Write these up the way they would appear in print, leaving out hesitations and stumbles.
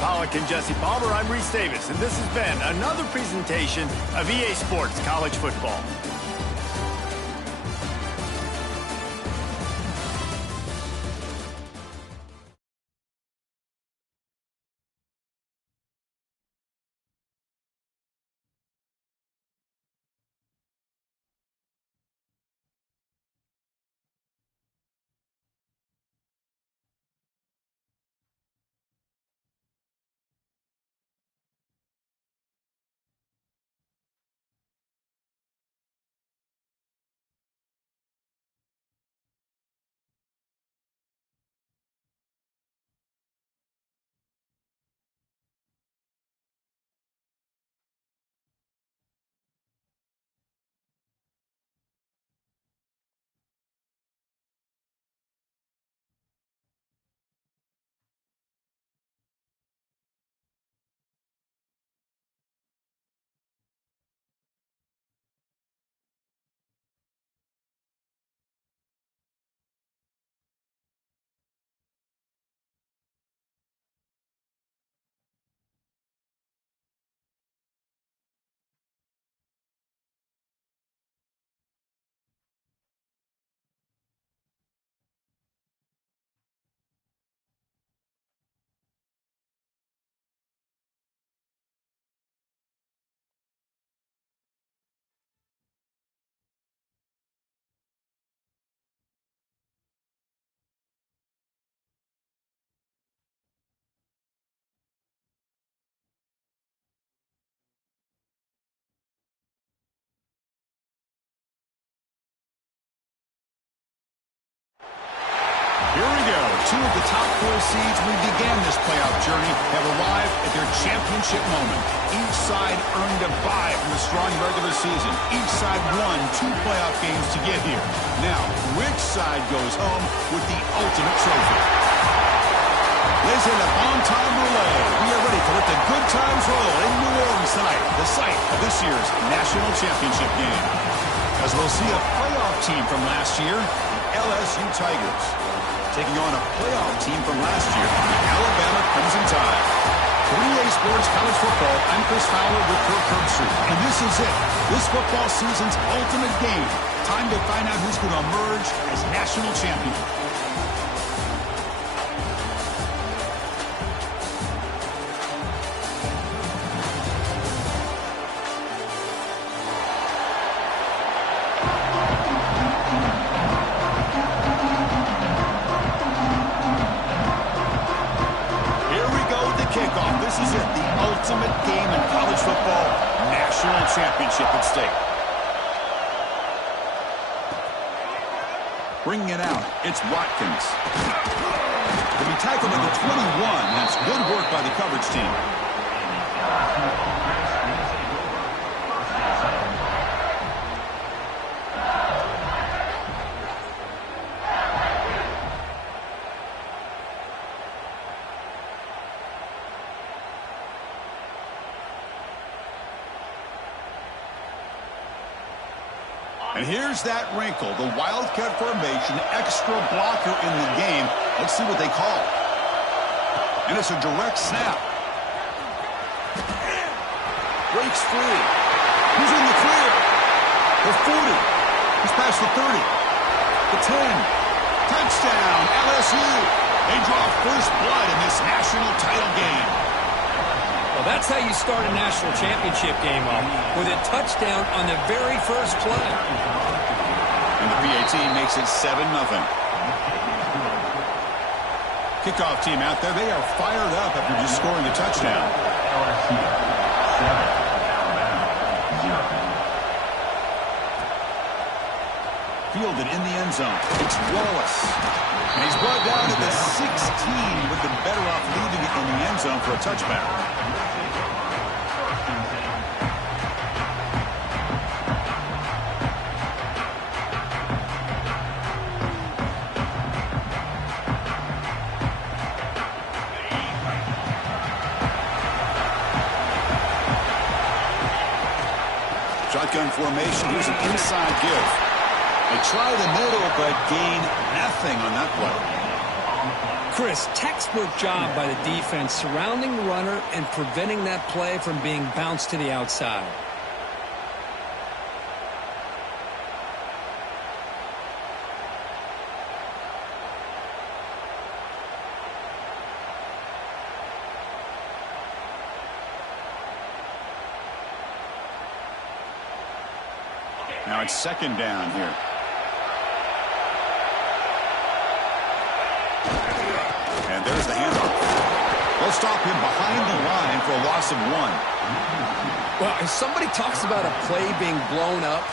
Pollack and Jesse Palmer, I'm Reese Davis, and this has been another presentation of EA Sports College Football. Here we go. Two of the top four seeds we began this playoff journey have arrived at their championship moment. Each side earned a bye from the strong regular season. Each side won 2 playoff games to get here. Now, which side goes home with the ultimate trophy? Ladies and gentlemen, on-time relay. We are ready to let the good times roll in New Orleans tonight, the site of this year's national championship game. As we'll see a playoff team from last year, the LSU Tigers, taking on a playoff team from last year, the Alabama Crimson Tide. For EA Sports College Football, I'm Chris Fowler with Kirk Herbstreit, and this is it. This football season's ultimate game. Time to find out who's going to emerge as national champion. Championship at stake. Bringing it out, it's Watkins. To be tackled at the 21, that's good work by the coverage team. And here's that wrinkle, the Wildcat formation, extra blocker in the game. Let's see what they call. And it's a direct snap. Breaks free. He's in the clear. The 40. He's past the 30. The 10. Touchdown, LSU. They draw first blood in this national title game. Well, that's how you start a national championship game off, with a touchdown on the very first play. And the PAT makes it 7-0. Kickoff team out there, they are fired up after just scoring a touchdown. Fielded in the end zone. It's Wallace. And he's brought down to the 16, with the better off leaving it in the end zone for a touchback. Shotgun formation. Here's an inside give. They try the middle, but gain nothing on that play. Chris, textbook job by the defense surrounding the runner and preventing that play from being bounced to the outside. Now it's second down here. And there's the handoff. They'll stop him behind the line for a loss of 1. Well, if somebody talks about a play being blown up,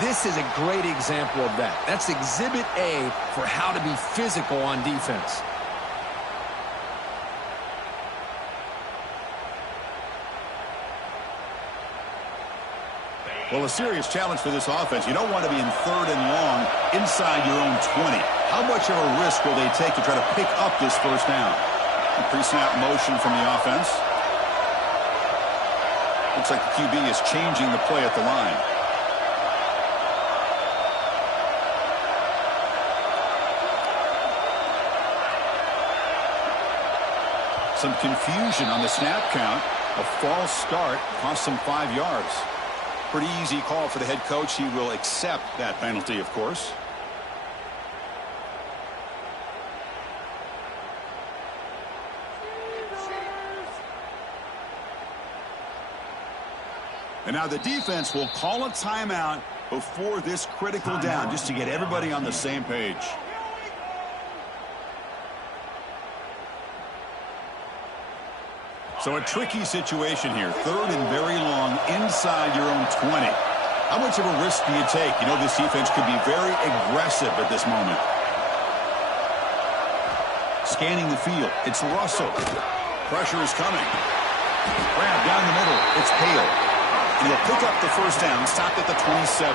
this is a great example of that. That's exhibit A for how to be physical on defense. Well, a serious challenge for this offense. You don't want to be in 3rd and long inside your own 20. How much of a risk will they take to try to pick up this first down? A pre-snap motion from the offense. Looks like the QB is changing the play at the line. Some confusion on the snap count. A false start cost them 5 yards. Pretty easy call for the head coach. He will accept that penalty, of course. And now the defense will call a timeout before this critical down, just to get everybody on the same page. So a tricky situation here. 3rd and very long inside your own 20. How much of a risk do you take? You know, this defense could be very aggressive at this moment. Scanning the field. It's Russell. Pressure is coming. Grab down the middle. It's Hale. And he'll pick up the first down. Stopped at the 27.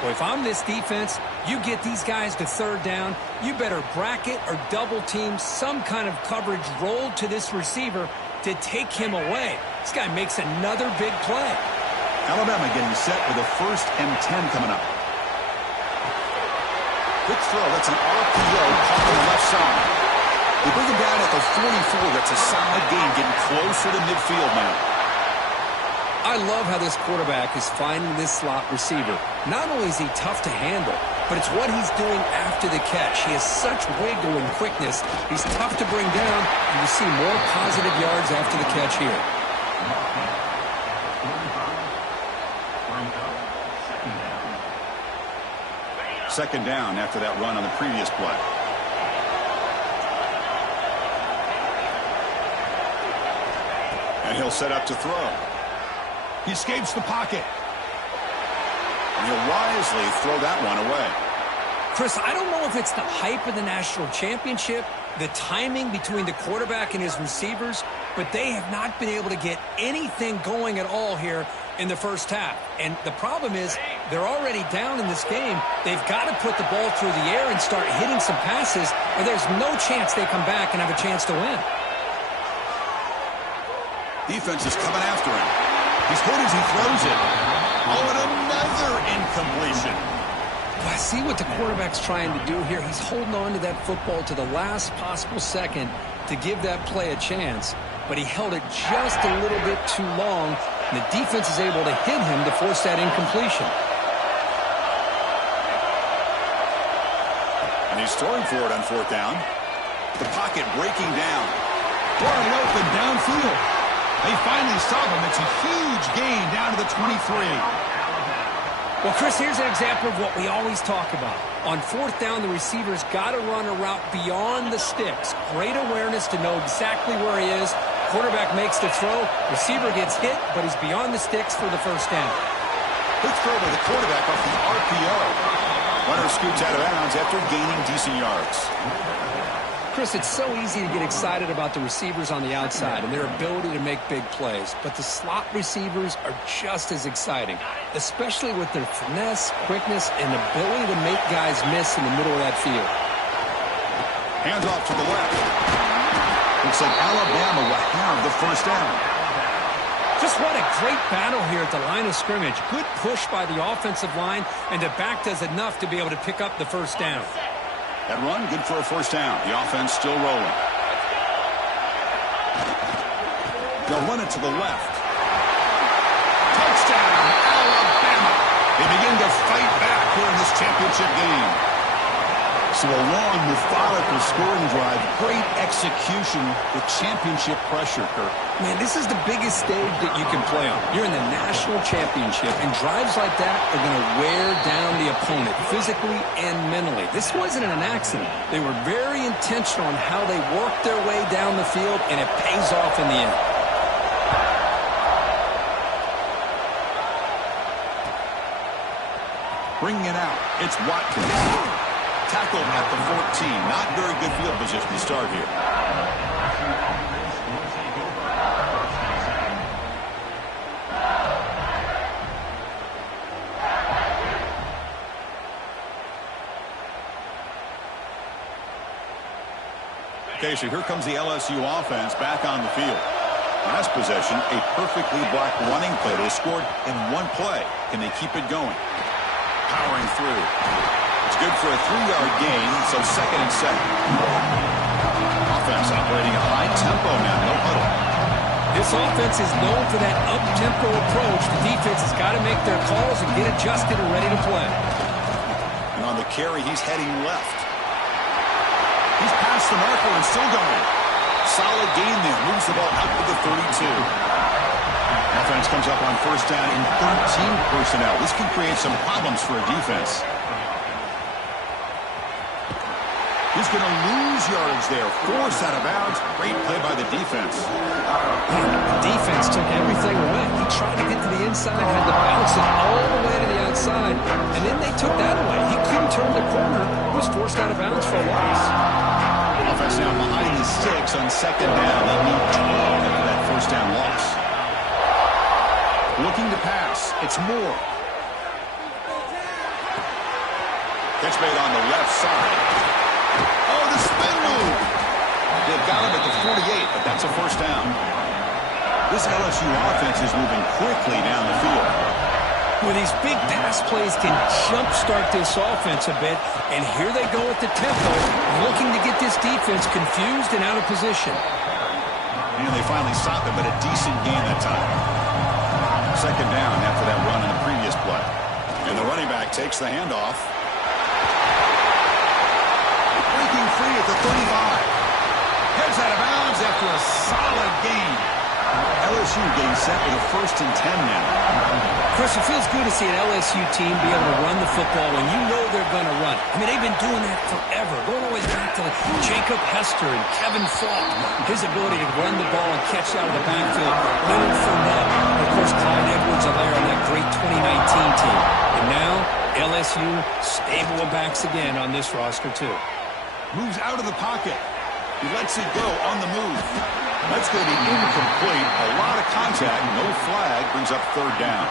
Well, if I'm this defense, you get these guys to 3rd down, you better bracket or double team some kind of coverage rolled to this receiver to take him away. This guy makes another big play. Alabama getting set with a 1st and 10 coming up. Quick throw. That's an RPO caught on the left side. They bring him down at the 44. That's a solid gain, getting closer to midfield now. I love how this quarterback is finding this slot receiver. Not only is he tough to handle, but it's what he's doing after the catch. He has such wiggle and quickness. He's tough to bring down, and you see more positive yards after the catch here. Second down after that run on the previous play. And he'll set up to throw. He escapes the pocket. And he'll wisely throw that one away. Chris, I don't know if it's the hype of the national championship, the timing between the quarterback and his receivers, but they have not been able to get anything going at all here in the first half. And the problem is they're already down in this game. They've got to put the ball through the air and start hitting some passes, or there's no chance they come back and have a chance to win. Defense is coming after him. He's hit as he throws it. Oh, and another incompletion. I see what the quarterback's trying to do here. He's holding on to that football to the last possible second to give that play a chance, but he held it just a little bit too long, and the defense is able to hit him to force that incompletion. And he's throwing for it on 4th down. The pocket breaking down. Wide open downfield. They finally stop him. It's a huge gain down to the 23. Well, Chris, here's an example of what we always talk about. On 4th down, the receiver's got to run a route beyond the sticks. Great awareness to know exactly where he is. Quarterback makes the throw. Receiver gets hit, but he's beyond the sticks for the first down. Good throw by the quarterback off the RPO. Runner scoots out of bounds after gaining decent yards. Chris, it's so easy to get excited about the receivers on the outside and their ability to make big plays, but the slot receivers are just as exciting, especially with their finesse, quickness, and ability to make guys miss in the middle of that field. Hands off to the left. Looks like Alabama will have the first down. Just what a great battle here at the line of scrimmage. Good push by the offensive line, and the back does enough to be able to pick up the first down. That run, good for a first down. The offense still rolling. They'll run it to the left. Touchdown, Alabama. They begin to fight back here in this championship game. So a long, methodical scoring drive. Great execution with championship pressure, Kirk. Man, this is the biggest stage that you can play on. You're in the national championship, and drives like that are going to wear down the opponent physically and mentally. This wasn't an accident. They were very intentional on how they worked their way down the field, and it pays off in the end. Bringing it out, it's Watkins. Tackled at the 14. Not very good field position to start here. Okay, so here comes the LSU offense back on the field. Last possession, a perfectly blocked running play. They scored in one play. Can they keep it going? Powering through. It's good for a 3-yard gain, so 2nd and 7. Offense operating a high tempo now, no huddle. This offense is known for that up-tempo approach. The defense has got to make their calls and get adjusted and ready to play. And on the carry, he's heading left. He's past the marker and still going. Solid gain there. Moves the ball out to the 32. Offense comes up on first down in 13 personnel. This can create some problems for a defense. He's going to lose yardage there. Forced out of bounds. Great play by the defense. The defense took everything away. He tried to get to the inside, had to bounce it all the way to the outside, and then they took that away. He couldn't turn the corner. He was forced out of bounds for a loss. Offense now behind the sticks on 2nd down. They need 12 after that first down loss. Looking to pass. It's Moore. Catch made on the left side. Oh, the spin move. They've got him at the 48, but that's a first down. This LSU offense is moving quickly down the field. Well, these big pass plays can jumpstart this offense a bit, and here they go at the tempo, looking to get this defense confused and out of position. And they finally stop it, but a decent gain that time. 2nd down after that run in the previous play. And the running back takes the handoff. Breaking free at the 35. Heads out of bounds after a solid gain. LSU getting set with a 1st and 10 now. Chris, it feels good to see an LSU team be able to run the football when you know they're going to run. I mean, they've been doing that forever, going all the way back to Jacob Hester and Kevin Falk. His ability to run the ball and catch out of the backfield. Leonard Fournette, and of course, Clyde Edwards-Helaire on that great 2019 team. And now, LSU stable of backs again on this roster, too. Moves out of the pocket. He lets it go on the move. That's going to be incomplete. A lot of contact. No flag. Brings up 3rd down.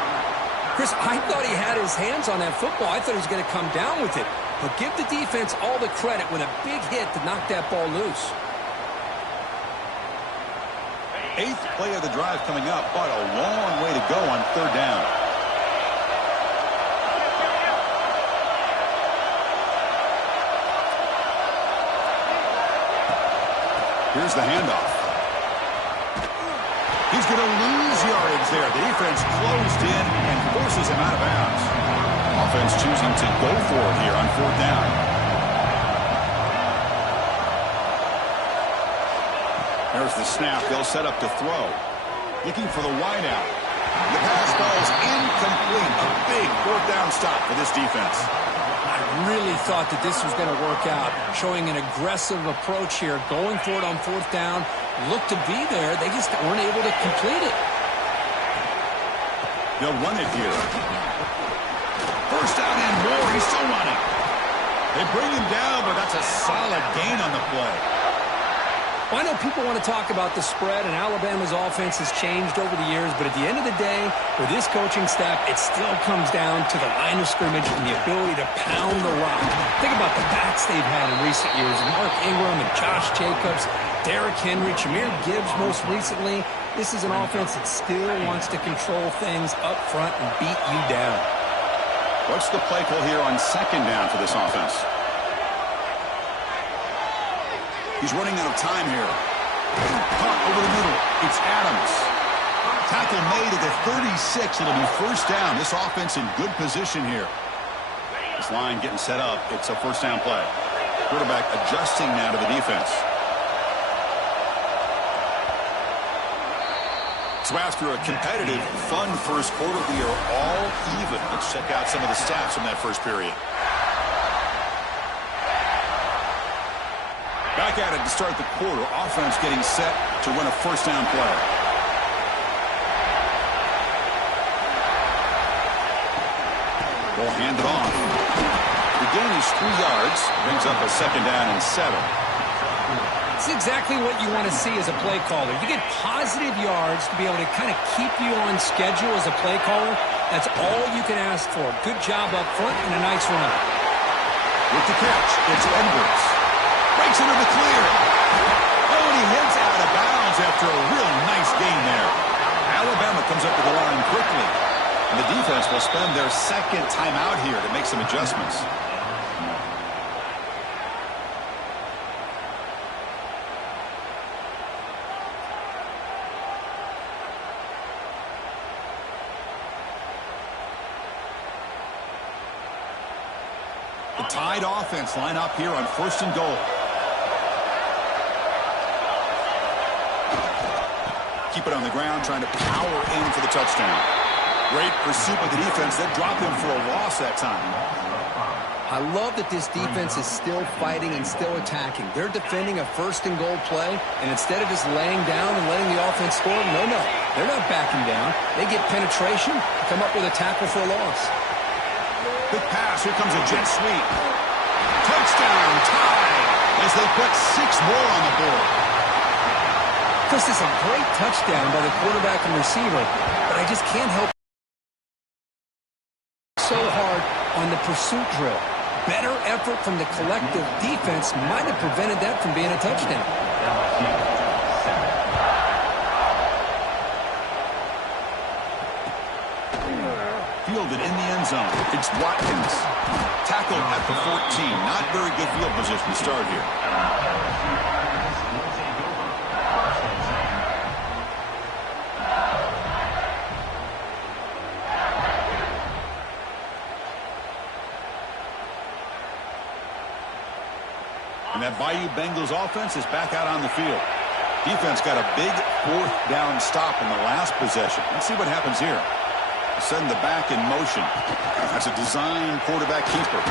Chris, I thought he had his hands on that football. I thought he was going to come down with it. But give the defense all the credit with a big hit to knock that ball loose. 8th play of the drive coming up, but a long way to go on 3rd down. Here's the handoff. He's going to lose yardage there. The defense closed in and forces him out of bounds. Offense choosing to go for it here on 4th down. There's the snap. They'll set up to throw. Looking for the wideout. The pass ball's incomplete. A big 4th down stop for this defense. I really thought that this was going to work out, showing an aggressive approach here, going for it on 4th down. Looked to be there. They just weren't able to complete it. They'll run it here. First down and more. He's still running. They bring him down, but that's a solid gain on the play. Well, I know people want to talk about the spread, and Alabama's offense has changed over the years, but at the end of the day, with this coaching staff, it still comes down to the line of scrimmage and the ability to pound the rock. Think about the backs they've had in recent years. Mark Ingram and Josh Jacobs, Derrick Henry, Jahmyr Gibbs most recently. This is an offense that still wants to control things up front and beat you down. What's the play call here on 2nd down for this offense? He's running out of time here. Caught over the middle. It's Adams. Tackle made at the 36. It'll be first down. This offense in good position here. This line getting set up. It's a first down play. Quarterback adjusting now to the defense. So after a competitive, fun first quarter, we are all even. Let's check out some of the stats from that first period. Back at it to start the quarter. Offense getting set to run a first down play. Ball handed off. The gain is 3 yards. Brings up a second down and 7. It's exactly what you want to see as a play caller. You get positive yards to be able to kind of keep you on schedule as a play caller. That's all you can ask for. Good job up front and a nice run. With the catch, it's Edwards. Breaks into the clear. Oh, and he heads out of bounds after a real nice gain there. Alabama comes up to the line quickly. And the defense will spend their second timeout here to make some adjustments. The Tide offense line up here on first and goal. Keep it on the ground, trying to power in for the touchdown. Great pursuit by the defense. That dropped him for a loss that time. I love that this defense is still fighting and still attacking. They're defending a first and goal play, and instead of just laying down and letting the offense score, no. They're not backing down. They get penetration, come up with a tackle for a loss. Big pass. Here comes a jet sweep. Touchdown, Tide, as they put 6 more on the board. This is a great touchdown by the quarterback and receiver, but I just can't help so hard on the pursuit drill. Better effort from the collective defense might have prevented that from being a touchdown. Fielded in the end zone. It's Watkins. Tackled at the 14. Not very good field position to start here. And that Bayou Bengals offense is back out on the field. Defense got a big fourth down stop in the last possession. Let's see what happens here. Send the back in motion. That's a design quarterback keeper.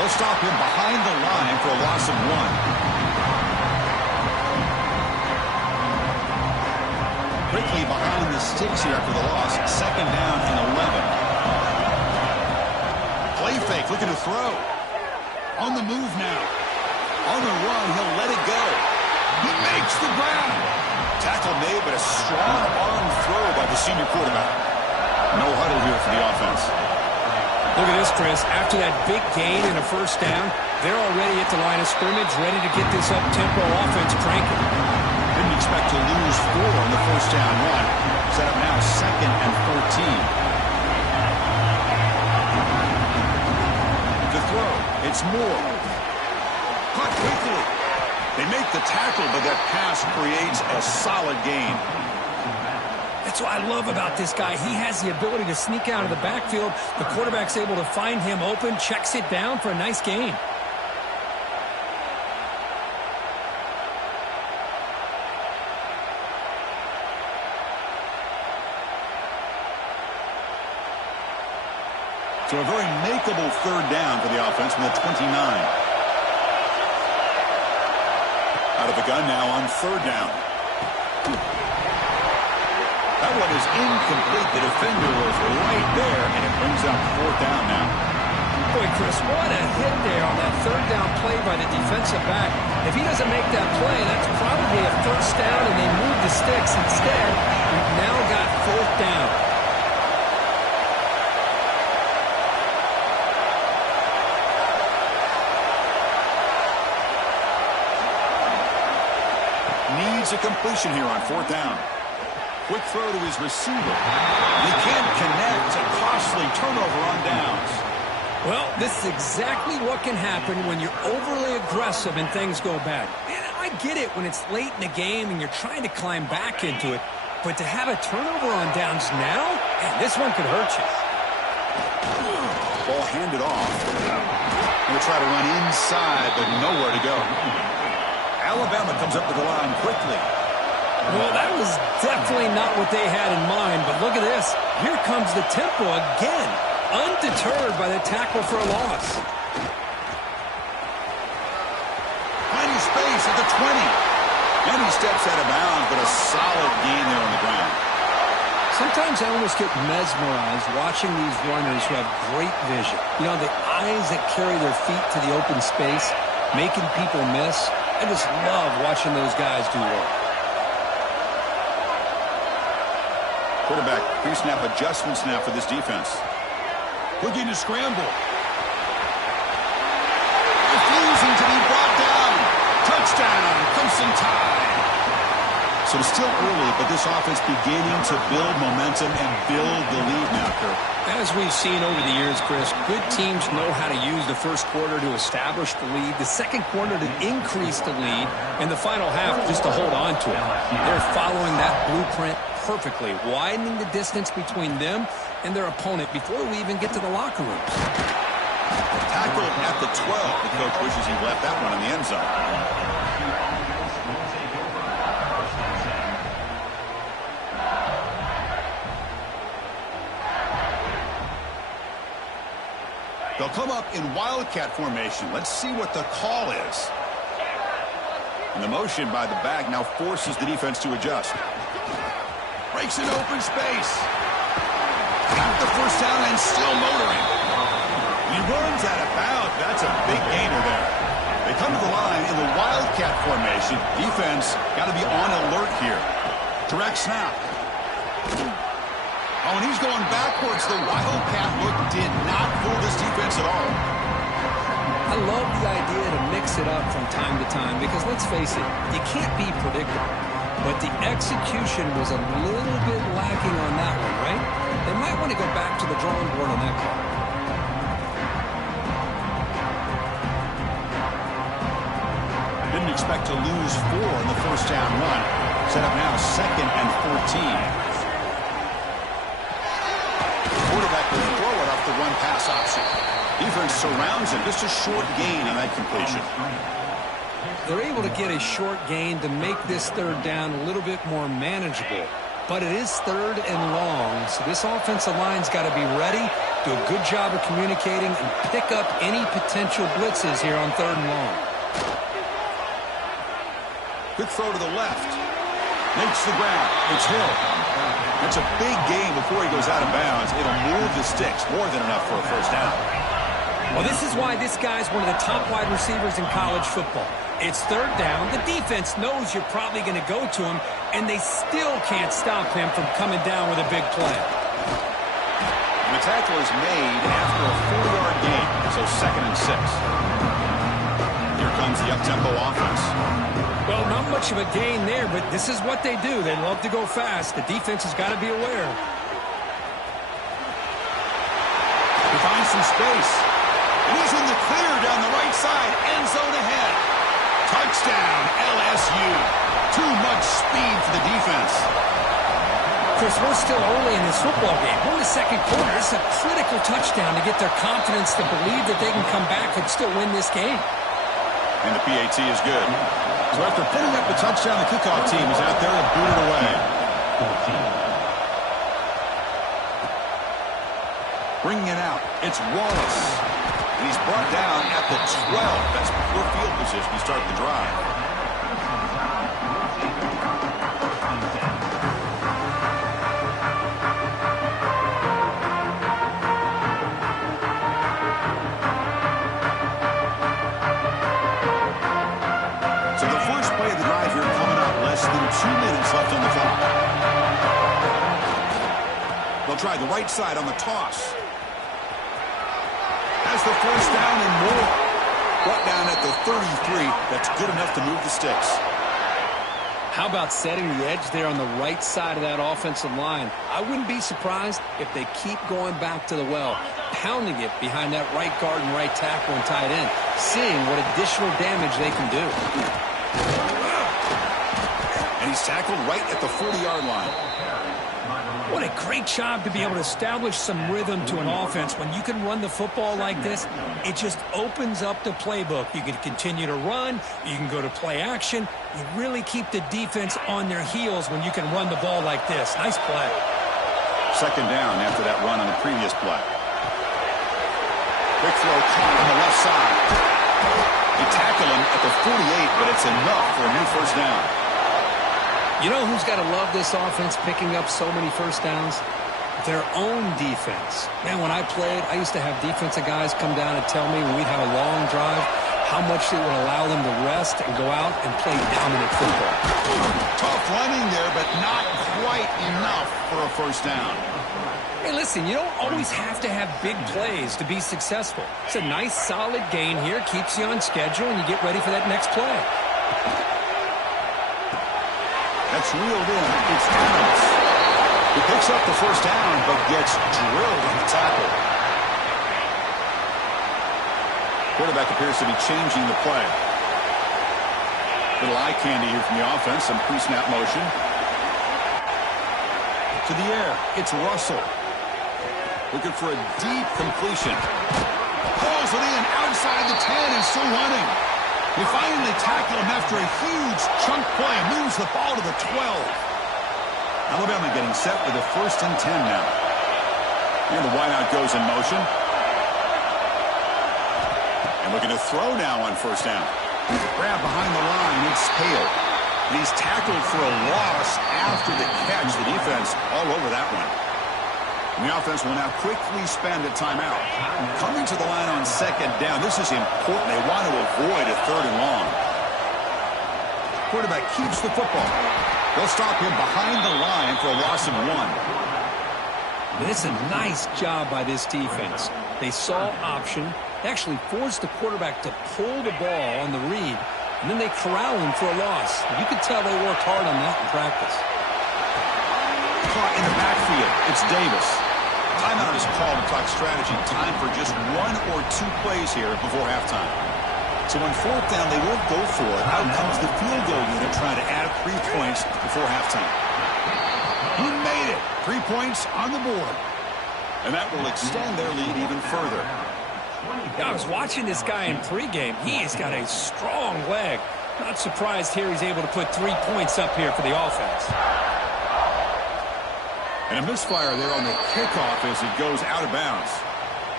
They'll stop him behind the line for a loss of 1. Quickly behind the sticks here after the loss. Second down and 11. Play fake, looking to throw. On the move now. On the run, he'll let it go. He makes the grab. Tackle made, but a strong arm throw by the senior quarterback. No huddle here for the offense. Look at this, Chris. After that big gain and a first down, they're already at the line of scrimmage, ready to get this up-tempo offense cranking. Didn't expect to lose 4 on the first down run. Set up now second and 14. To throw, it's Moore. Caught quickly. They make the tackle, but that pass creates a solid gain. That's what I love about this guy. He has the ability to sneak out of the backfield. The quarterback's able to find him open, checks it down for a nice gain. So a very makeable third down for the offense from the 29. Out of the gun now on third down. That one is incomplete. The defender was right there, and it brings up fourth down now. Boy, Chris, what a hit there on that third down play by the defensive back. If he doesn't make that play, that's probably a first down, and they move the sticks. Instead, we've now got fourth down. Needs a completion here on fourth down. Quick throw to his receiver. He can't connect. A costly turnover on downs. Well, this is exactly what can happen when you're overly aggressive and things go bad. And I I get it when it's late in the game and you're trying to climb back into it, but to have a turnover on downs now, man, this one could hurt you. Ball handed off. Going to try to run inside, but nowhere to go. Alabama comes up to the line quickly. Well, that was definitely not what they had in mind, but look at this. Here comes the tempo again, undeterred by the tackle for a loss. Finding space at the 20. And he steps out of bounds, but a solid gain there on the ground. Sometimes I almost get mesmerized watching these runners who have great vision. You know, the eyes that carry their feet to the open space, making people miss. I just love watching those guys do work. Quarterback pre-snap adjustments now for this defense. Looking to scramble. Refusing to be brought down. Touchdown, Crimson Tide. So it's still early, but this offense beginning to build momentum and build the lead now, Kirk. As we've seen over the years, Chris, good teams know how to use the first quarter to establish the lead, the second quarter to increase the lead, and the final half just to hold on to it. They're following that blueprint perfectly, widening the distance between them and their opponent before we even get to the locker rooms. Tackle at the 12. The coach wishes he left that one in the end zone. They'll come up in Wildcat formation. Let's see what the call is. And the motion by the back now forces the defense to adjust. Breaks an open space. Got the first down and still motoring. He runs out of bounds. That's a big gainer there. They come to the line in the Wildcat formation. Defense got to be on alert here. Direct snap. Oh, and he's going backwards. The Wildcat look did not fool this defense at all. I love the idea to mix it up from time to time because, let's face it, you can't be predictable. But the execution was a little bit lacking on that one, right? They might want to go back to the drawing board on that call. Didn't expect to lose 4 in the first down run. Set up now 2nd and 14. Quarterback will throw it off the run-pass option. Defense surrounds him. Just a short gain on that completion. They're able to get a short gain to make this third down a little bit more manageable. But it is third and long, so this offensive line's got to be ready, do a good job of communicating, and pick up any potential blitzes here on third and long. Quick throw to the left. Makes the ground. It's Hill. That's a big gain before he goes out of bounds. It'll move the sticks. More than enough for a first down. Well, this is why this guy's one of the top wide receivers in college football. It's third down. The defense knows you're probably going to go to him, and they still can't stop him from coming down with a big play. The tackle is made after a 4-yard gain, so 2nd and 6. Here comes the up-tempo offense. Well, not much of a gain there, but this is what they do. They love to go fast. The defense has got to be aware. He finds some space. And he's in the clear down the right side. End zone ahead. Touchdown, LSU. Too much speed for the defense. Chris, we're still early in this football game. We're in the second quarter. It's a critical touchdown to get their confidence to believe that they can come back and still win this game. And the PAT is good. So after putting up the touchdown, the kickoff team is out there to boot it away. Bringing it out, it's Wallace. And he's brought down at the 12. That's poor field position to start the drive. Try the right side on the toss. Has the first down and more. Brought down at the 33. That's good enough to move the sticks. How about setting the edge there on the right side of that offensive line? I wouldn't be surprised if they keep going back to the well, pounding it behind that right guard and right tackle and tight end, seeing what additional damage they can do. He's tackled right at the 40-yard line. What a great job to be able to establish some rhythm to an offense. When you can run the football like this, it just opens up the playbook. You can continue to run. You can go to play action. You really keep the defense on their heels when you can run the ball like this. Nice play. Second down after that run on the previous play. Quick throw caught on the left side. They tackle him at the 48, but it's enough for a new first down. You know who's got to love this offense picking up so many first downs? Their own defense. Man, when I played, I used to have defensive guys come down and tell me when we'd have a long drive how much it would allow them to rest and go out and play dominant football. Tough running there, but not quite enough for a first down. Hey, listen, you don't always have to have big plays to be successful. It's a nice, solid gain here. Keeps you on schedule, and you get ready for that next play. That's reeled in. It's Adams. He picks up the first down, but gets drilled on the tackle. Quarterback appears to be changing the play. Little eye candy here from the offense. Some pre-snap motion. To the air. It's Russell. Looking for a deep completion. Pulls it in outside the 10 and still running. They finally tackle him after a huge chunk play. Moves the ball to the 12. Alabama getting set with a 1st and 10 now. And the wideout goes in motion. And looking to throw now on first down. Grab behind the line. It's Hale. And he's tackled for a loss after the catch. The defense all over that one. And the offense will now quickly spend a timeout. Coming to the line on second down. This is important. They want to avoid a 3rd and long. Quarterback keeps the football. They'll stop him behind the line for a loss of 1. But it's a nice job by this defense. They saw option. They actually forced the quarterback to pull the ball on the read. And then they corral him for a loss. You could tell they worked hard on that in practice. Caught in the backfield. It's Davis. Timeout is called to talk strategy. Time for just 1 or 2 plays here before halftime. So on 4th down, they won't go for it. Out comes the field goal unit trying to add 3 points before halftime. He made it. 3 points on the board. And that will extend their lead even further. I was watching this guy in pregame. He's got a strong leg. Not surprised here he's able to put 3 points up here for the offense. And a misfire there on the kickoff as it goes out of bounds.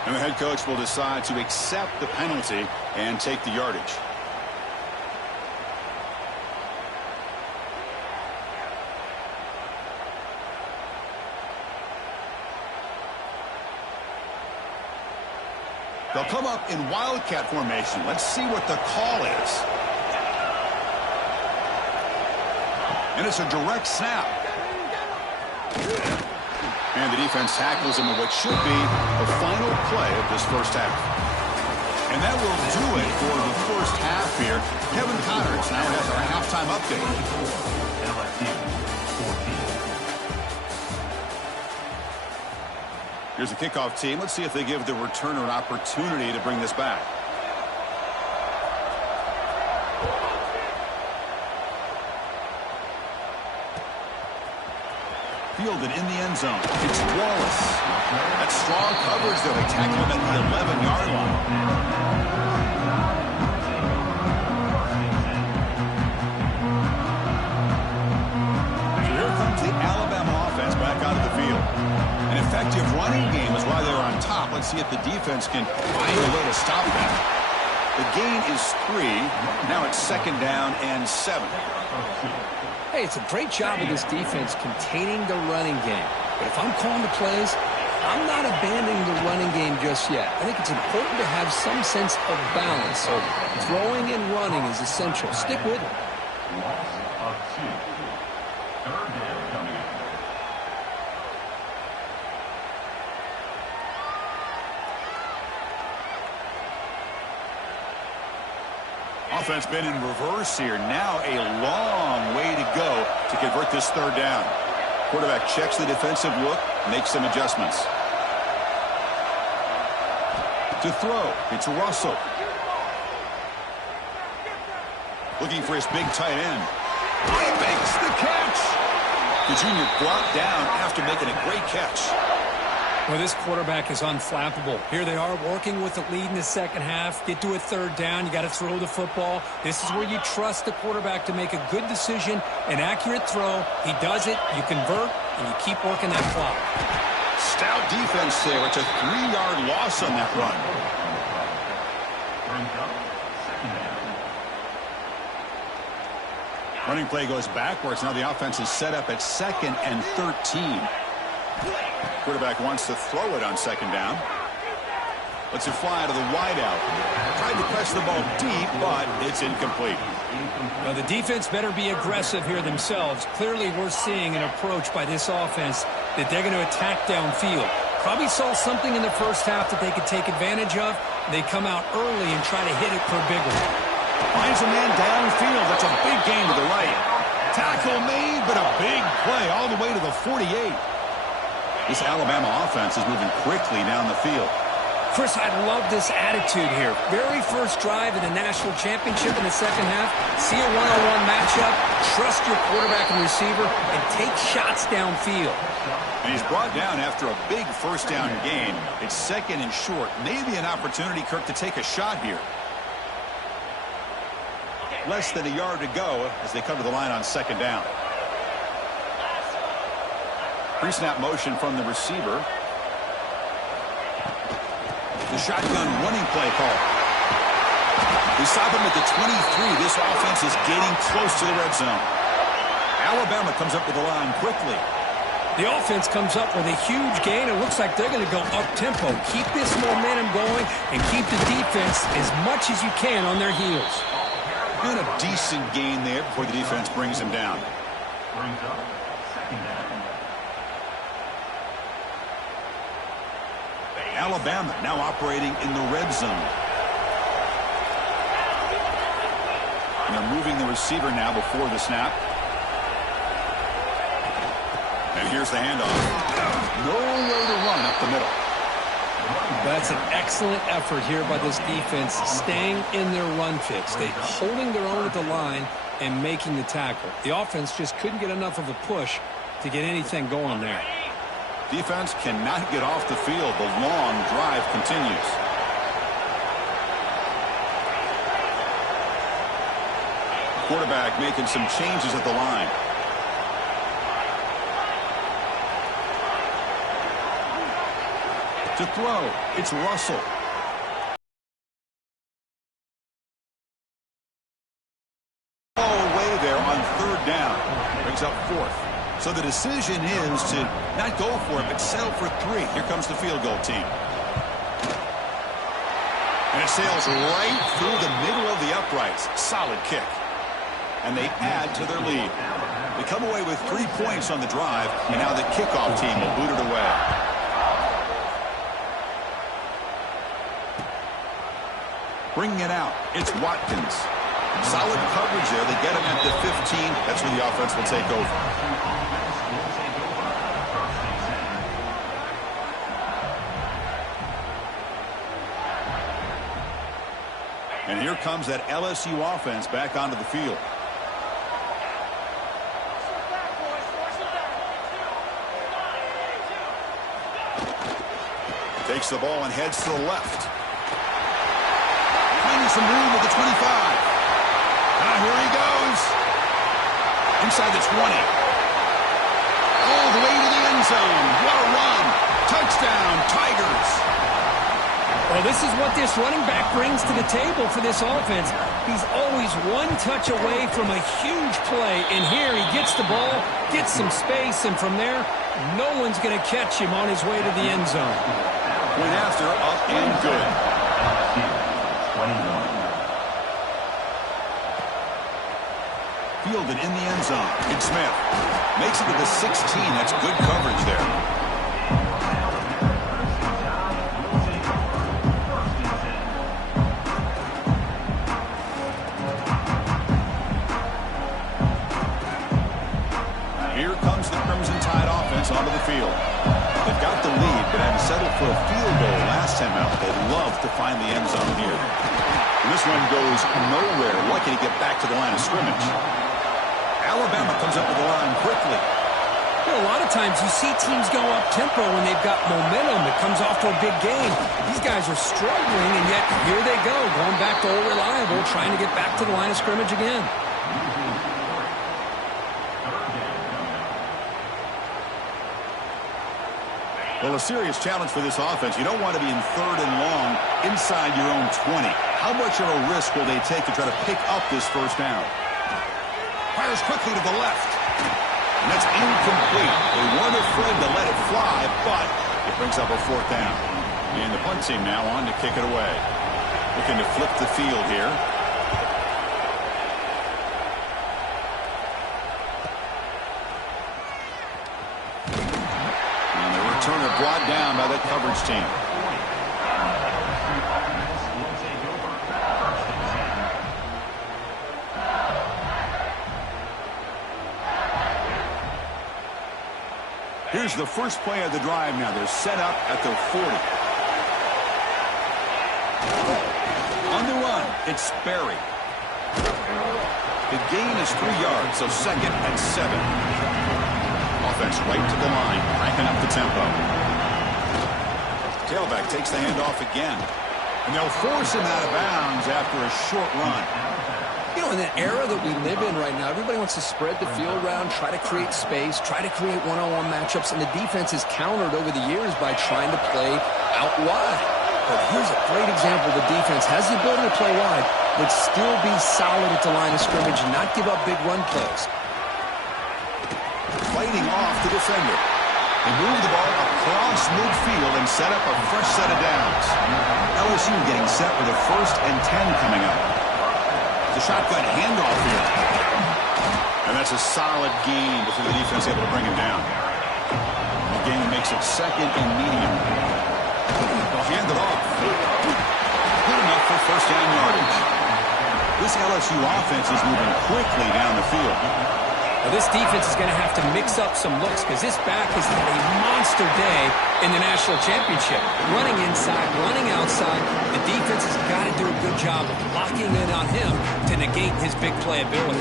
And the head coach will decide to accept the penalty and take the yardage. They'll come up in wildcat formation. Let's see what the call is. And it's a direct snap. And the defense tackles him in what should be the final play of this first half. And that will do it for the first half here. Kevin Connors now has our halftime update. Here's the kickoff team. Let's see if they give the returner an opportunity to bring this back. Fielded in the end zone. It's Wallace. That's strong coverage, though. They tackle him at the 11-yard line. So here comes the Alabama offense back out of the field. An effective running game is why they're on top. Let's see if the defense can find a way to stop that. The gain is 3. Now it's 2nd down and 7. Hey, it's a great job of this defense containing the running game. But if I'm calling the plays, I'm not abandoning the running game just yet. I think it's important to have some sense of balance. So throwing and running is essential. Stick with it. Offense been in reverse here. Now a long way to go to convert this 3rd down. Quarterback checks the defensive look, makes some adjustments. To throw, it's Russell. Looking for his big tight end. He makes the catch. The junior brought down after making a great catch. Well, this quarterback is unflappable. Here they are working with the lead in the second half. Get to a third down. You got to throw the football. This is where you trust the quarterback to make a good decision, an accurate throw. He does it, you convert, and you keep working that clock. Stout defense there. It's a 3-yard loss on that run. Running play goes backwards. Now the offense is set up at 2nd and 13. Quarterback wants to throw it on 2nd down. Lets it fly to the wideout. Tried to press the ball deep, but it's incomplete. Well, the defense better be aggressive here themselves. Clearly, we're seeing an approach by this offense that they're going to attack downfield. Probably saw something in the first half that they could take advantage of. They come out early and try to hit it for a big one. Finds a man downfield. That's a big gain to the right. Tackle made, but a big play all the way to the 48. This Alabama offense is moving quickly down the field. Chris, I love this attitude here. Very first drive in the national championship in the second half. See a one-on-one matchup, trust your quarterback and receiver, and take shots downfield. And he's brought down after a big first down gain. It's 2nd and short. Maybe an opportunity, Kirk, to take a shot here. Less than a yard to go as they come to the line on 2nd down. Pre-snap motion from the receiver. The shotgun running play call. They stop him at the 23. This offense is getting close to the red zone. Alabama comes up with the line quickly. The offense comes up with a huge gain. It looks like they're going to go up-tempo. Keep this momentum going and keep the defense as much as you can on their heels. And a decent gain there before the defense brings him down. Alabama now operating in the red zone. And they're moving the receiver now before the snap. And here's the handoff. Nowhere to run up the middle. That's an excellent effort here by this defense, staying in their run fix. They're holding their own at the line and making the tackle. The offense just couldn't get enough of a push to get anything going there. Defense cannot get off the field. The long drive continues. Quarterback making some changes at the line. To throw, it's Russell. All away there on 3rd down. Brings up 4th. So the decision is to not go for it, but settle for 3. Here comes the field goal team. And it sails right through the middle of the uprights. Solid kick. And they add to their lead. They come away with 3 points on the drive, and now the kickoff team will boot it away. Bringing it out, it's Watkins. Solid coverage there. They get him at the 15. That's where the offense will take over. And here comes that LSU offense back onto the field. Takes the ball and heads to the left. Finding some room at the 25. Here he goes. Inside the 20. All the way to the end zone. What a run. Touchdown, Tigers. Well, this is what this running back brings to the table for this offense. He's always one touch away from a huge play. And here he gets the ball, gets some space, and from there, no one's going to catch him on his way to the end zone. Went after, up and good. 21. Fielded in the end zone. It's Smith. Makes it to the 16. That's good coverage there. Here comes the Crimson Tide offense onto the field. They've got the lead, but had settled for a field goal last time out. They'd love to find the end zone here. And this one goes nowhere. Lucky to get back to the line of scrimmage. Alabama comes up with the line quickly. of times you see teams go up-tempo when they've got momentum. It comes off to a big game. These guys are struggling, and yet here they go, going back to old reliable, trying to get back to the line of scrimmage again. Well, a serious challenge for this offense. You don't want to be in 3rd and long inside your own 20. How much of a risk will they take to try to pick up this first down? Fires quickly to the left. And that's incomplete. They weren't afraid to let it fly, but it brings up a 4th down. And the punt team now on to kick it away. Looking to flip the field here. And the returner brought down by that coverage team. Here's the first play of the drive now. They're set up at their 40. On the run, it's Sperry. The gain is 3 yards, so 2nd and 7. Offense right to the line, cranking up the tempo. Tailback takes the handoff again. And they'll force him out of bounds after a short run. You know, in the era that we live in right now, everybody wants to spread the field around, try to create space, try to create one-on-one matchups, and the defense has countered over the years by trying to play out wide. But here's a great example. The defense has the ability to play wide, but still be solid at the line of scrimmage and not give up big run plays. Fighting off the defender. They move the ball across midfield and set up a fresh set of downs. LSU getting set with a 1st and 10 coming up. The shotgun handoff here. And that's a solid gain before the defense able to bring him down. The gain makes it 2nd and medium. They'll hand it off. Good enough for 1st down yardage. This LSU offense is moving quickly down the field. Now, this defense is going to have to mix up some looks because this back has had a monster day in the national championship. Running inside, running outside. The defense has got to do a good job of locking in on him to negate his big play ability.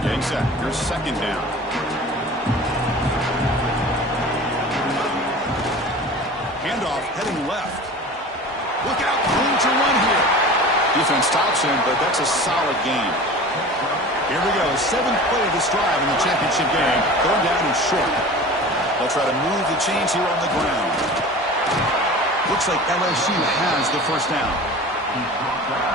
Getting set. Here's 2nd down. Handoff heading left. Look out, room to run here. Defense stops him, but that's a solid gain. Here we go, 7th play of this drive in the championship game. Going down and short. They'll try to move the chains here on the ground. Looks like LSU has the 1st down.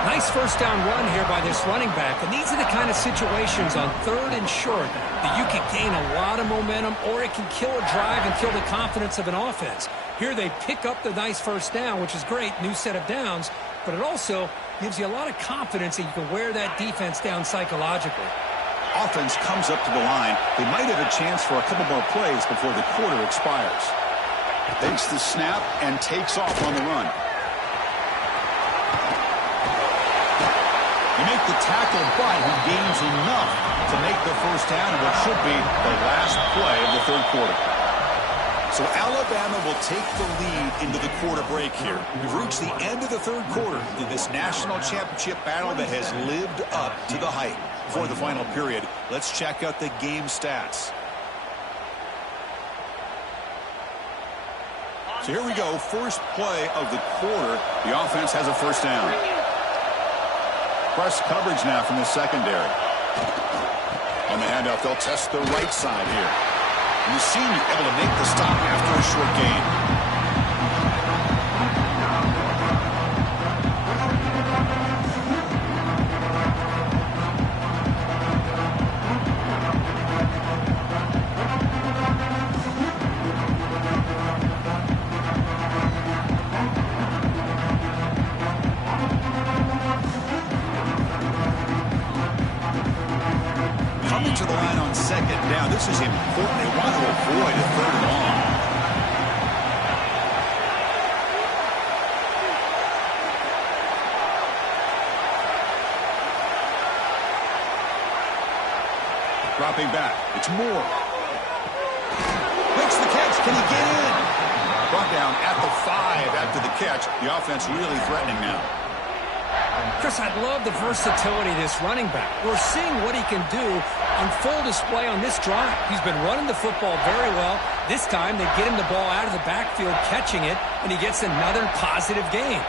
Nice 1st down run here by this running back. And these are the kind of situations on 3rd and short that you can gain a lot of momentum, or it can kill a drive and kill the confidence of an offense. Here they pick up the nice 1st down, which is great, new set of downs, but it also gives you a lot of confidence that you can wear that defense down psychologically. Offense comes up to the line. They might have a chance for a couple more plays before the quarter expires. Takes the snap and takes off on the run. They make the tackle, but he gains enough to make the 1st down in what should be the last play of the 3rd quarter. So Alabama will take the lead into the quarter break here. We've reached the end of the 3rd quarter in this national championship battle that has lived up to the hype. For the final period, let's check out the game stats. So here we go, first play of the quarter. The offense has a 1st down. Press coverage now from the secondary. On the handoff, they'll test the right side here. And the senior able to make the stop after a short gain. Coming to the line on 2nd down. This is important. They want to avoid a 3rd and long. Dropping back. It's Moore. Makes the catch. Can he get in? Brought down at the 5 after the catch. The offense really threatening now. Chris, I love the versatility of this running back. We're seeing what he can do on full display on this drive. He's been running the football very well. This time, they get him the ball out of the backfield, catching it, and he gets another positive gain.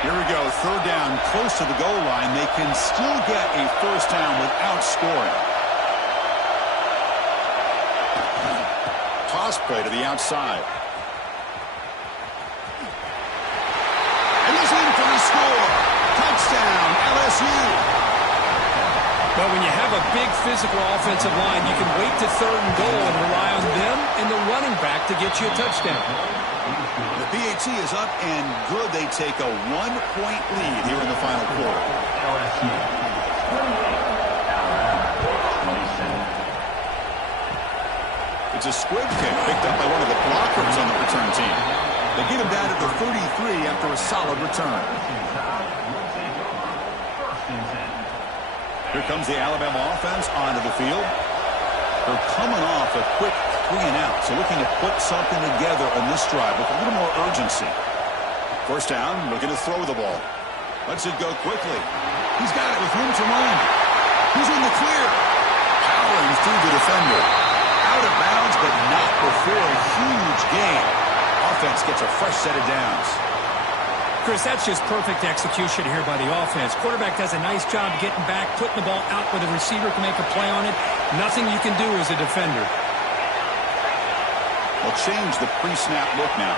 Here we go, third down, close to the goal line. They can still get a first down without scoring. Toss play to the outside. And he's in for the score. Touchdown, LSU. But when you have a big physical offensive line, you can wait to third and goal and rely on them and the running back to get you a touchdown. The PAT is up and good. They take a 1-point lead here in the final quarter. It's a squib kick picked up by one of the blockers on the return team. They get him down to the 33 after a solid return. Here comes the Alabama offense onto the field. They're coming off a quick 3-and-out, so looking to put something together on this drive with a little more urgency. First down, looking to throw the ball. Lets it go quickly. He's got it with room to run. He's in the clear. Powering through the defender. Out of bounds, but not before a huge gain. Offense gets a fresh set of downs. Chris, that's just perfect execution here by the offense. Quarterback does a nice job getting back, putting the ball out where the receiver can make a play on it. Nothing you can do as a defender. They'll change the pre-snap look now.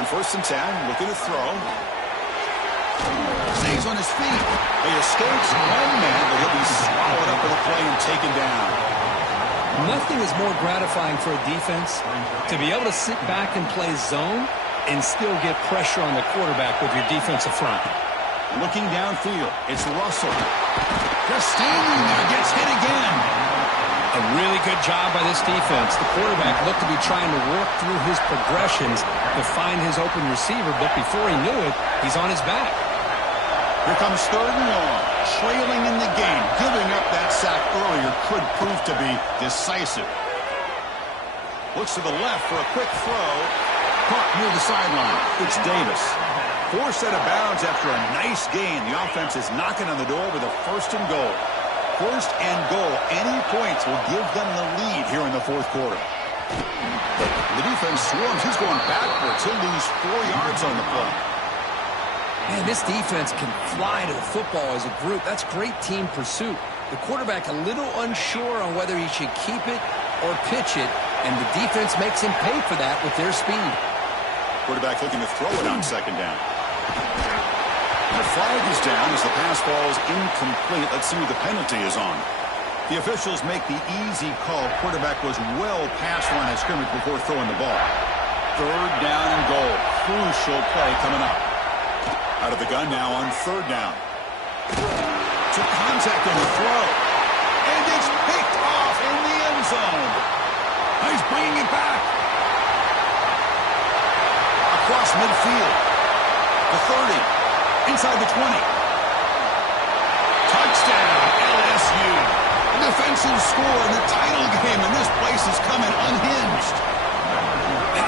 On 1st and 10, looking to throw. Stays on his feet. He escapes one man, but he'll be swallowed up with a play and taken down. Nothing is more gratifying for a defense to be able to sit back and play zone and still get pressure on the quarterback with your defensive front. Looking downfield, it's Russell. Just standing there, gets hit again. A really good job by this defense. The quarterback looked to be trying to work through his progressions to find his open receiver, but before he knew it, he's on his back. Here comes 3rd and long, trailing in the game. Giving up that sack earlier could prove to be decisive. Looks to the left for a quick throw. Caught near the sideline. It's Davis. Forced out of bounds after a nice gain. The offense is knocking on the door with a 1st and goal. 1st and goal. Any points will give them the lead here in the 4th quarter. The defense swarms. He's going backwards. He'll lose 4 yards on the play. Man, this defense can fly to the football as a group. That's great team pursuit. The quarterback a little unsure on whether he should keep it or pitch it, and the defense makes him pay for that with their speed. Quarterback looking to throw it on 2nd down. The flag is down as the pass falls incomplete. Let's see who the penalty is on. The officials make the easy call. Quarterback was well past line of scrimmage before throwing the ball. 3rd down and goal. Crucial play coming up. Out of the gun now on 3rd down. Took contact on the throw. And it's picked off in the end zone. He's bringing it back. Across midfield. The 30. Inside the 20. Touchdown, LSU. A defensive score in the title game, and this place is coming unhinged.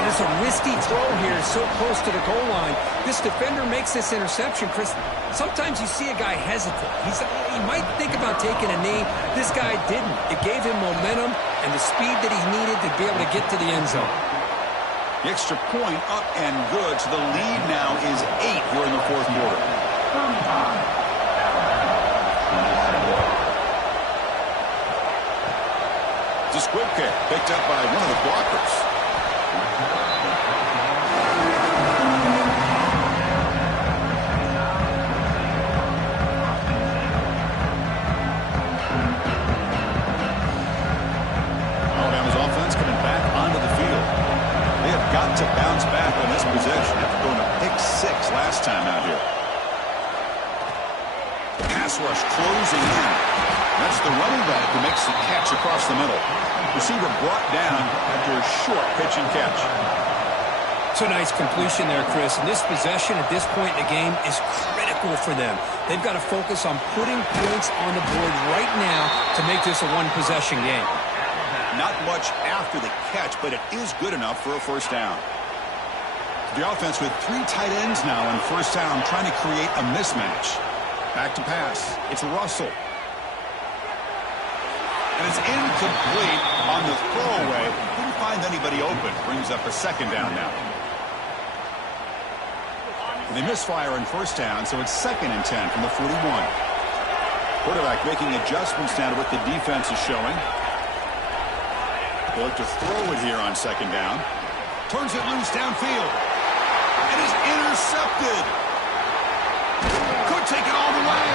There's a risky throw here so close to the goal line. This defender makes this interception, Chris. Sometimes you see a guy hesitate. He might think about taking a knee. This guy didn't. It gave him momentum and the speed that he needed to be able to get to the end zone. The extra point up and good. So the lead now is 8 here in the 4th quarter. It's a squib kick picked up by one of the blockers. Alabama's offense coming back onto the field. They have got to bounce back on this possession after going a pick 6 last time out here. Pass rush closing in. That's the running back who makes the catch across the middle. Receiver brought down after a short pitch and catch. It's a nice completion there, Chris. And this possession at this point in the game is critical for them. They've got to focus on putting points on the board right now to make this a one-possession game. Not much after the catch, but it is good enough for a first down. The offense with 3 tight ends now on first down, trying to create a mismatch. Back to pass. It's Russell. And it's incomplete on the throwaway. Couldn't find anybody open. Brings up a second down now. And they misfire on first down, so it's 2nd and 10 from the 41. Quarterback making adjustments now to what the defense is showing. They look to throw it here on 2nd down. Turns it loose downfield. It is intercepted. Could take it all the way.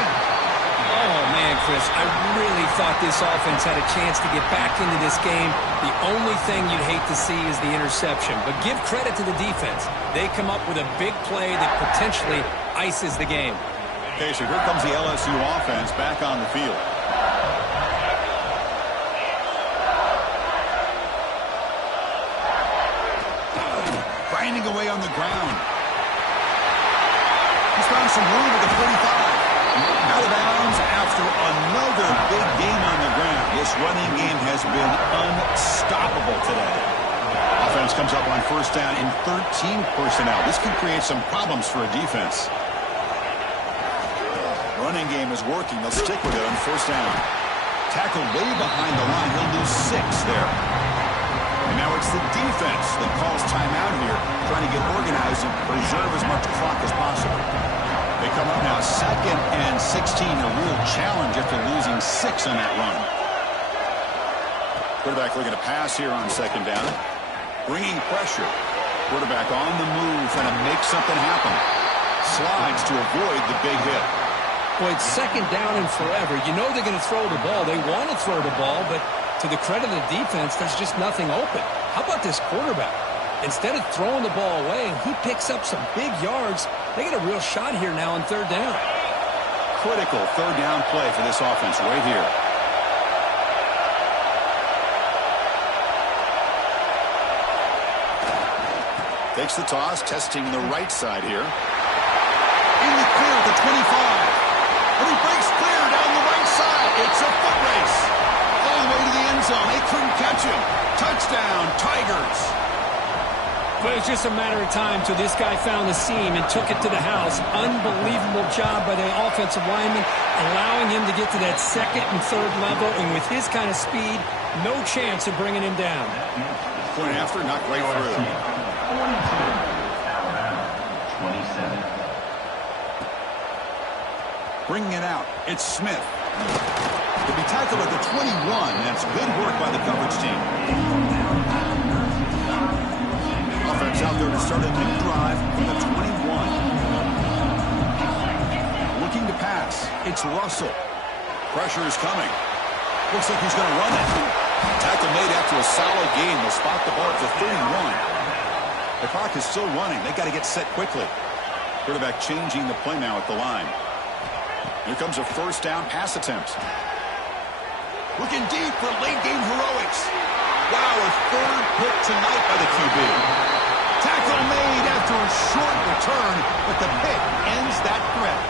Oh, man, Chris, I really thought this offense had a chance to get back into this game. The only thing you'd hate to see is the interception. But give credit to the defense. They come up with a big play that potentially ices the game. Okay, so here comes the LSU offense back on the field. Grinding away on the ground. He's found some room at the 45. Out of bounds after another big game on the ground. This running game has been unstoppable today. Offense comes up on first down in 13 personnel. This can create some problems for a defense. Running game is working. They'll stick with it on first down. Tackled way behind the line. He'll lose 6 there. And now it's the defense that calls timeout here, trying to get organized and preserve as much clock as possible. They come up now 2nd and 16, a real challenge after losing 6 on that run. Quarterback looking to pass here on 2nd down. Bringing pressure. Quarterback on the move, trying to make something happen. Slides to avoid the big hit. Boy, it's 2nd down and forever. You know they're going to throw the ball. They want to throw the ball, but to the credit of the defense, there's just nothing open. How about this quarterback? Instead of throwing the ball away, he picks up some big yards. They get a real shot here now on 3rd down. Critical 3rd down play for this offense right here. Takes the toss, testing the right side here. In the clear at the 25. And he breaks clear down the right side. It's a foot race. All the way to the end zone. They couldn't catch him. Touchdown, Tigers. But it was just a matter of time till this guy found the seam and took it to the house. Unbelievable job by the offensive lineman, allowing him to get to that 2nd and 3rd level. And with his kind of speed, no chance of bringing him down. Point after, knocked right through. 27. Bringing it out, it's Smith. To be tackled at the 21, that's good work by the coverage team. Offense out there to start a new drive from the 21. Looking to pass. It's Russell. Pressure is coming. Looks like he's going to run it. Tackle made after a solid game. They'll spot the ball at the 31. The clock is still running. They got to get set quickly. Quarterback changing the play now at the line. Here comes a first down pass attempt. Looking deep for late game heroics. Wow, a 3rd pick tonight by the QB. Tackle made after a short return, but the pick ends that threat.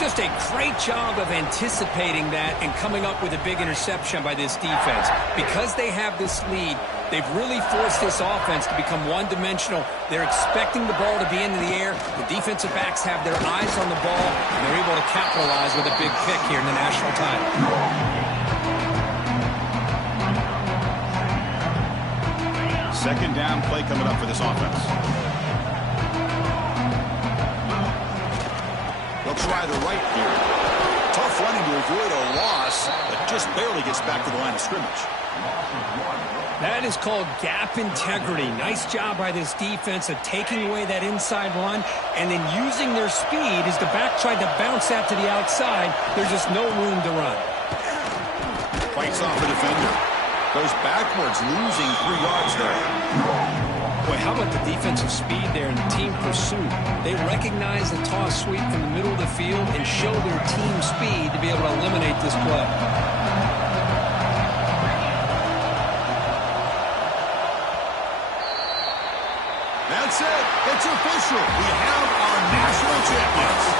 Just a great job of anticipating that and coming up with a big interception by this defense. Because they have this lead, they've really forced this offense to become one-dimensional. They're expecting the ball to be into the air. The defensive backs have their eyes on the ball, and they're able to capitalize with a big pick here in the national title. 2nd down play coming up for this offense. They'll try the right here. Tough running to avoid a loss, but just barely gets back to the line of scrimmage. That is called gap integrity. Nice job by this defense of taking away that inside run and then using their speed as the back tried to bounce that to the outside. There's just no room to run. Fights off the defender. Goes backwards, losing 3 yards there. Boy, how about the defensive speed there and the team pursuit? They recognize the toss sweep from the middle of the field and show their team speed to be able to eliminate this play. That's it. It's official. We have our national champions.